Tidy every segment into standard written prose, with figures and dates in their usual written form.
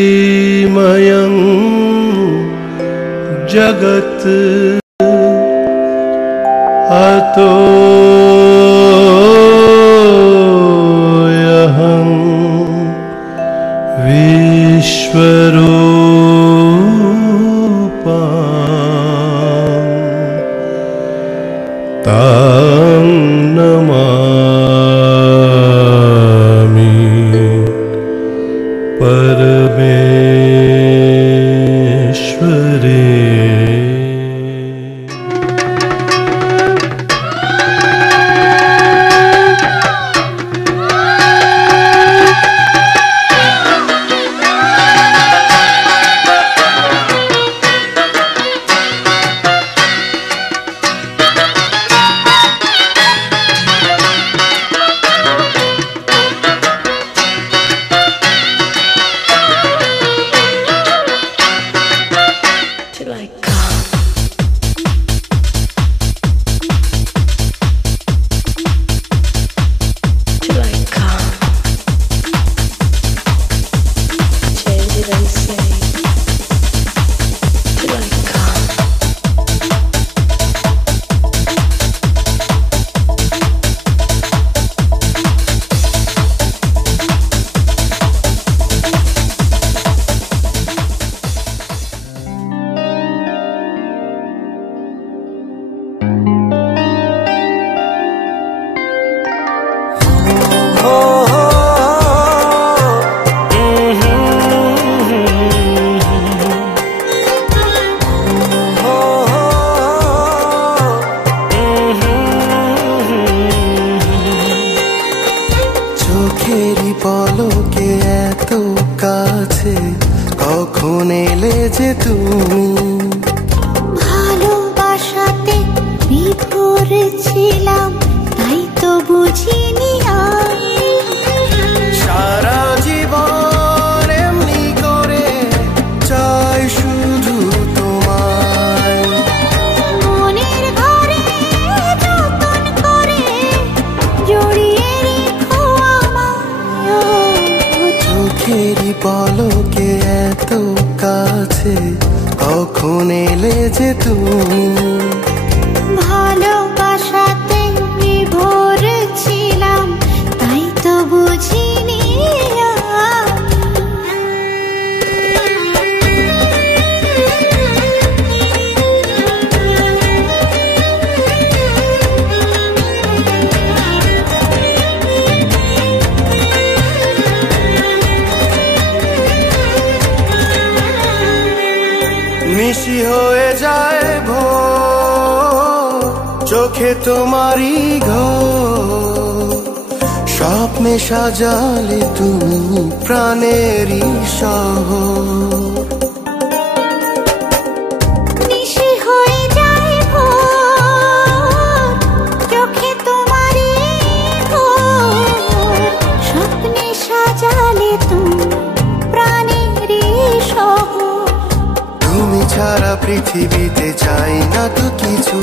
देवीमयं जगत् अतो यहं विश्वरूपं तां नमामि परमेश्वरी। চোখেরই পলকে এত কাছে কখন এলে যে তুমি, ভালোবাসাতে বিভোর ছিলাম তাই তো বুঝিনি সারা জীবন এমনি করে চাই শুধু তোমায়, মনের ঘরে যতন করে জড়িয়ে রেখো আমায়। চোখেরই পলকে এত কাছে কখন এলে যে তুমি, ভালোবাসাতে বিভোর ছিলাম তাই তো বুঝিনি নিশি হয়ে যায় ভোর চোখে তোমারই ঘর, স্বপ্নে সাজালে তুমি প্রাণেরই শহর। নিশি হয়ে যায় ভোর চোখে তোমারই ঘোর, স্বপ্নে সাজালে তুমি প্রাণেরই শহর। তুমি ছাড়া পৃথিবীতে চাই না তো কিছু,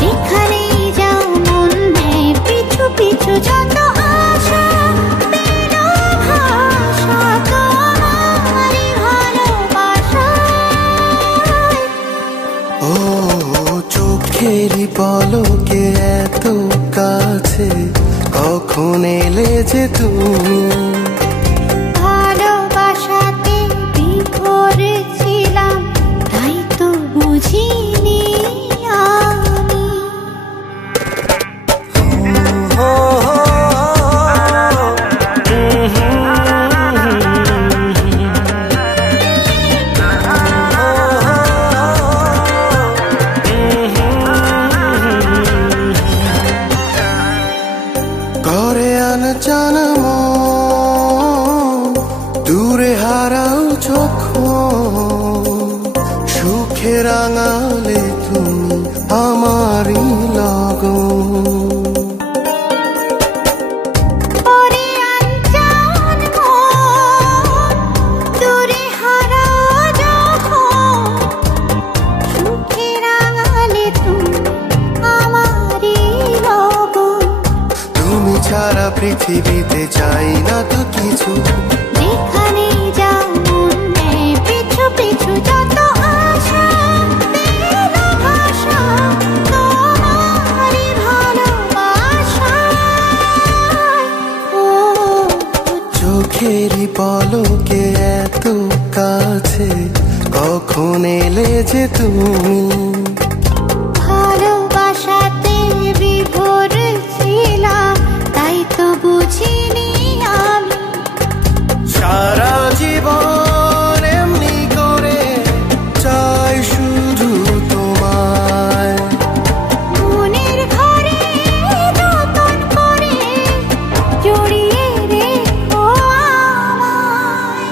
যেখানেই যাও মন নেয় পিছু পিছু, যত আশা পেল ভাষা তোমারই ভালোবাসায়। ও চোখেরই পলকে এত কাছে কখন এলে যে তুমি, ভালোবাসাতে বিভোর ছিলাম তাই তো বুঝিনি আমি। করে আনচান দূরে হারাও যখন, সুখে রাঙালে তুমি আমারই লগন। ওরে আনজান মন, দূরে হারাও যখন, সুখে রাঙালে তুমি আমারই লগন। তুমি পৃথিবীতে চাই না তো কিছু। যেখানে যাও মন নেয় পিছু পিছু, যত আশা দিল ভাষা তোমারই ভালোবাসায়। ও চোখেরই পলকে এত কাছে কখন এলে যে তুমি। ভালোবাসাতে বিভোর ছিলাম, তাই তো বুঝিনি আমি। সারা জীবন এমনি করে চাই শুধু তোমায়। মনের ঘরে যতন করে জড়িয়ে রেখো আমায়।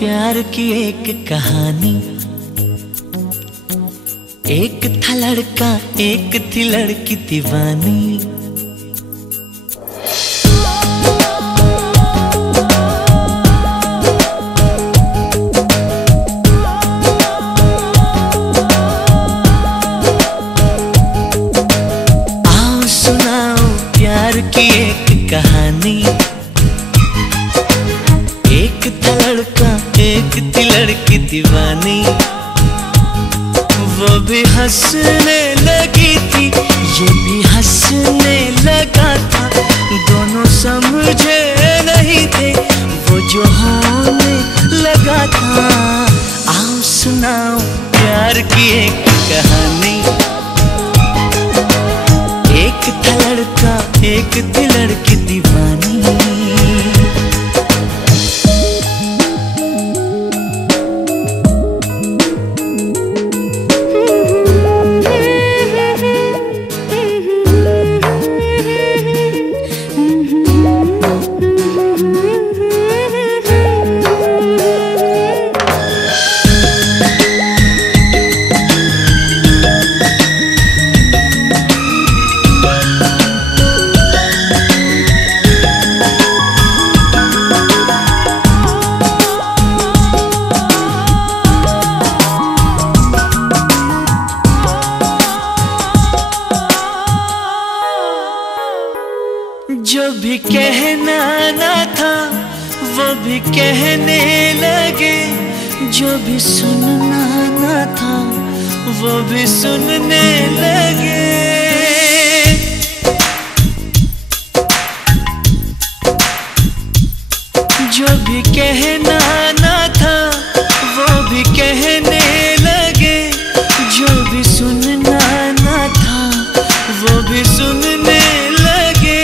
प्यार की एक कहानी। एक था लड़का एक थी लड़की दीवानी। आओ सुनाओ प्यार की एक कहानी। एक था लड़का एक थी लड़की दीवानी। वो भी हंसने लगी थी ये भी हंसने लगा था। दोनों समझे नहीं थे वो जो होने लगा था। आओ सुनाओ प्यार की एक कहानी। एक था लड़का एक थी लड़की दीवानी। जो भी कहना ना था वो भी कहने लगे, जो भी सुनना ना था वो भी सुनने लगे। जो भी कहना ना था वो भी कहने लगे, जो भी सुनना ना था वो भी सुनने लगे।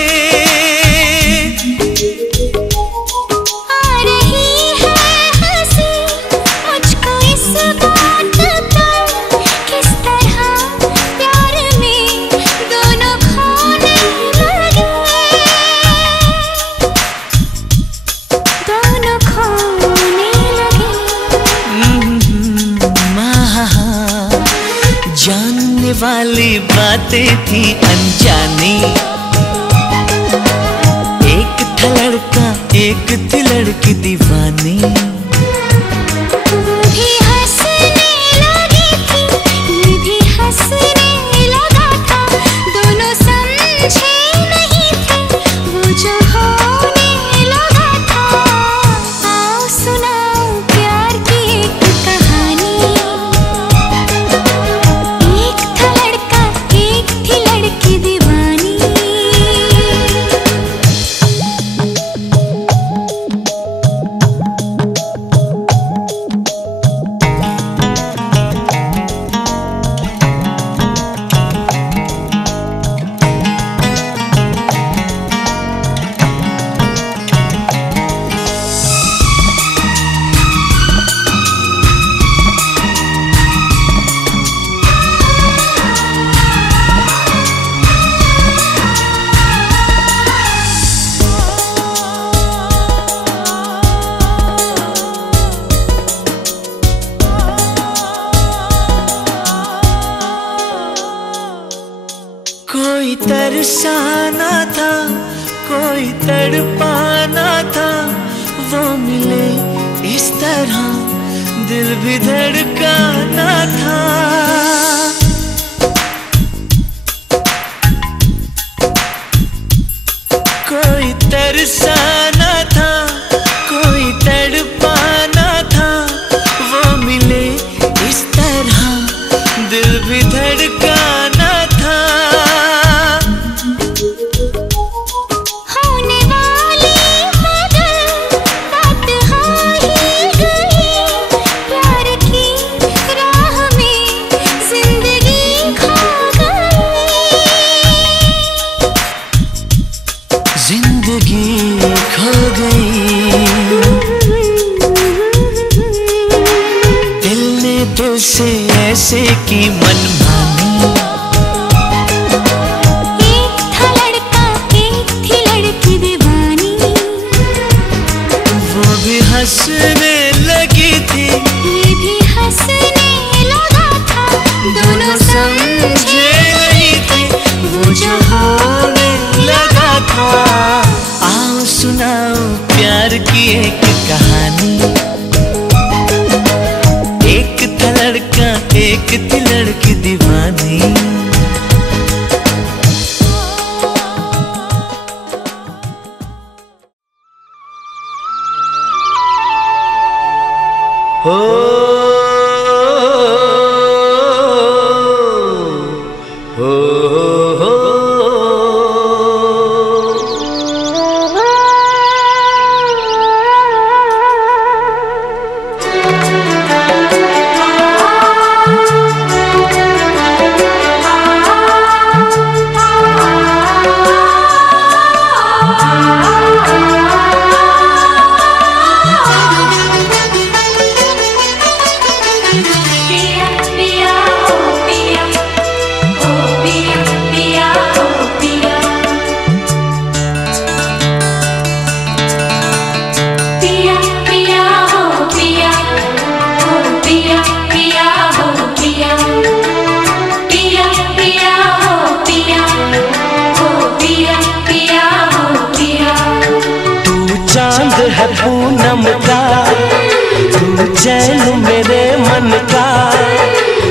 जानने वाली बातें थी अनजानी, एक था लड़का एक थी लड़की दीवानी। भी हंसने लगी थी, ये भी हंसने लगा था, दोनों समझे नहीं थे वो जो होने लगा था। आओ सुनाओ प्यार की एक कहानी, एक था लड़का एक थी लड़की दीवानी। कोई तरसाना था कोई तड़पाना था, वो मिले इस तरह दिल भी धड़काना था। कोई तरसाना था कोई तड़पाना था, वो मिले इस तरह दिल भी धड़काना था। होने वाली मगर बात हो ही गई, प्यार की राह में जिंदगी खो गई। जिंदगी खो गई, दिल ने दिल से ऐसे की मनमानी। एक था लड़का एक थी लड़की दीवानी, वो भी हंसने लगी थी ये भी हंसने लगा था, दोनों समझे नहीं थे वो जो होने लगा था। आओ सुनाओ प्यार की एक कहानी, एक था लड़का एक थी लड़की दीवानी। हो हो है पूनम का, तू चैन मेरे मन का।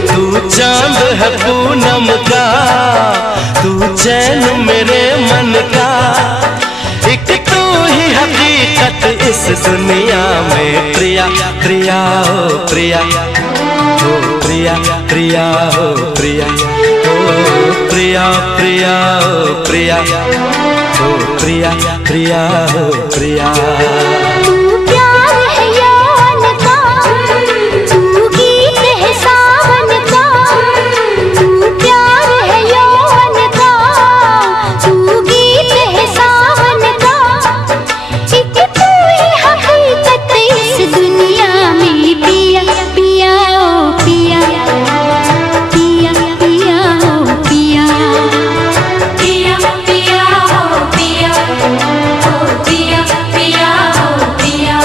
तू चांद है पूनम का, तू चैन मेरे मन का। एक तू ही हकीकत इस दुनिया में प्रिया, प्रिया हो प्रिया, हो प्रिया, प्रिया हो प्रिया, हो प्रिया, प्रिया हो प्रिया, हो प्रिया, प्रिया हो प्रिया। तू प्यार है यौवन का, तू गीत है सावन का। तू प्यार है यौवन का, तू गीत है सावन का। एक तू ही हकीकत इस दुनिया में पिया, पिया ओ पिया, पिया, पिया ओ पिया, पिया, पिया ओ पिया, ओ पिया, पिया ओ पिया।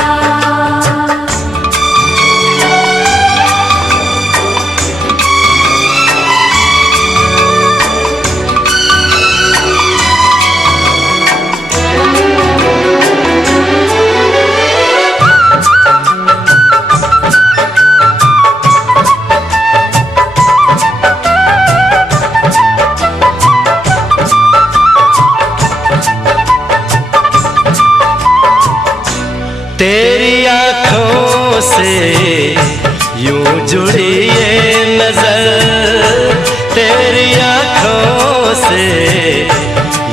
तेरी आँखों से यूं जुड़ी ये नजर, तेरी आँखों से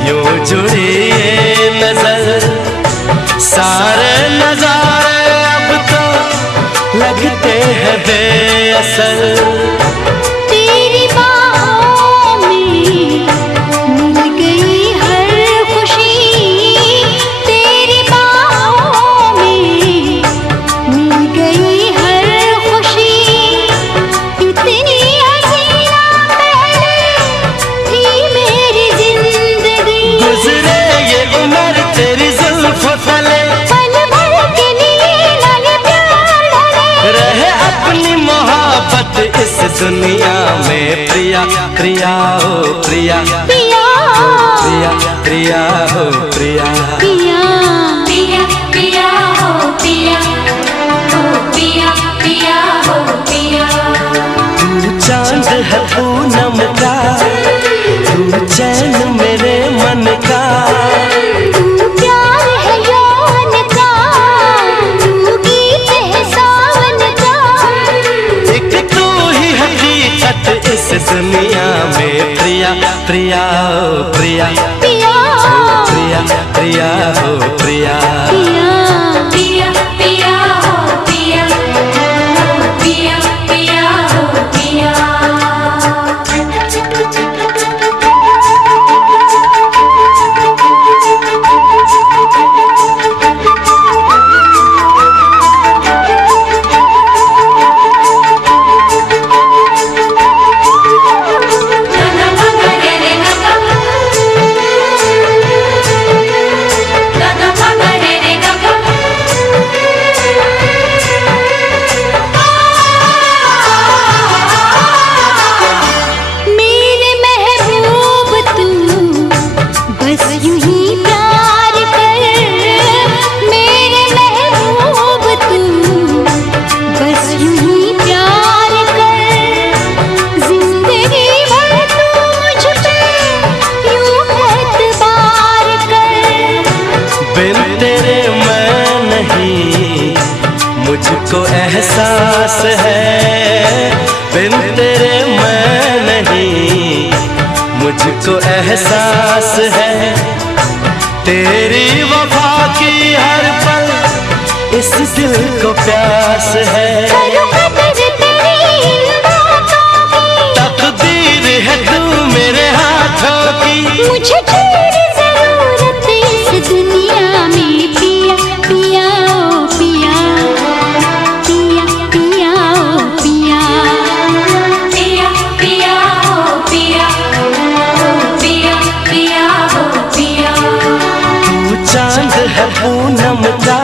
यूं जुड़ी ये नजर। सारे नजारे अब तो लगते हैं बेअसर। तेरी बाहों में मिल गई हर खुशी, तेरी बाहों में मिल गई हर खुशी। इतनी हसीना पहले थी मेरी जिंदगी, गुजरे ये उम्र तेरी जुल्फों तले, पल भर के लिए लगे प्यार ढले। रहे अपनी मोहब्बत इस दुनिया में प्रिया, प्रिया हो प्रिया, पिया, प्रिया, प्रिया हो प्रिया। पिया, पिया, पिया हो पिया, ओ पिया, पिया हो पिया। तू चांद है पूनम का, तू चैन मेरे मन का। तू प्यार है यौवन का, तू गीत है सावन का। एक तू ही हकीकत इस दुनिया में प्रिया, प्रिया हो प्रिया, पिया, प्रिया, प्रिया हो प्रिया। पिया, पिया, पिया हो पिया, ओ पिया, पिया हो पिया। मेरे महबूब तू बस यूं ही प्यार कर, मेरे महबूब तू बस यूं ही प्यार कर। जिंदगी भर तू मुझ पे यूं एतबार कर। बिन तेरे मैं नहीं मुझको एहसास है, बिन तेरे मैं नहीं मुझको एहसास है। तेरी वफा की हर पल इस दिल को प्यास है। करूं कदर तेरी इन बातों की, तकदीर है तू मेरे हाथों की। मुझे तेरी जरूरत इस दुनिया में पिया, पिया ओ पिया, पिया, पिया ओ पिया, पिया, पिया ओ पिया, ओ पिया, पिया ओ पिया। तू चांद है पूनम का,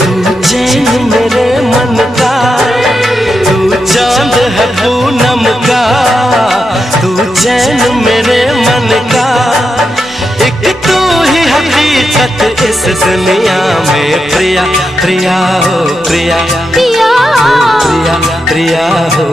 तू चैन मेरे मन का। तू चांद है पूनम का, तू चैन मेरे मन का। एक तू ही हकीकत हकीकत इस दुनिया में प्रिया प्रिया हो प्रिया पिया प्रिया प्रिया हो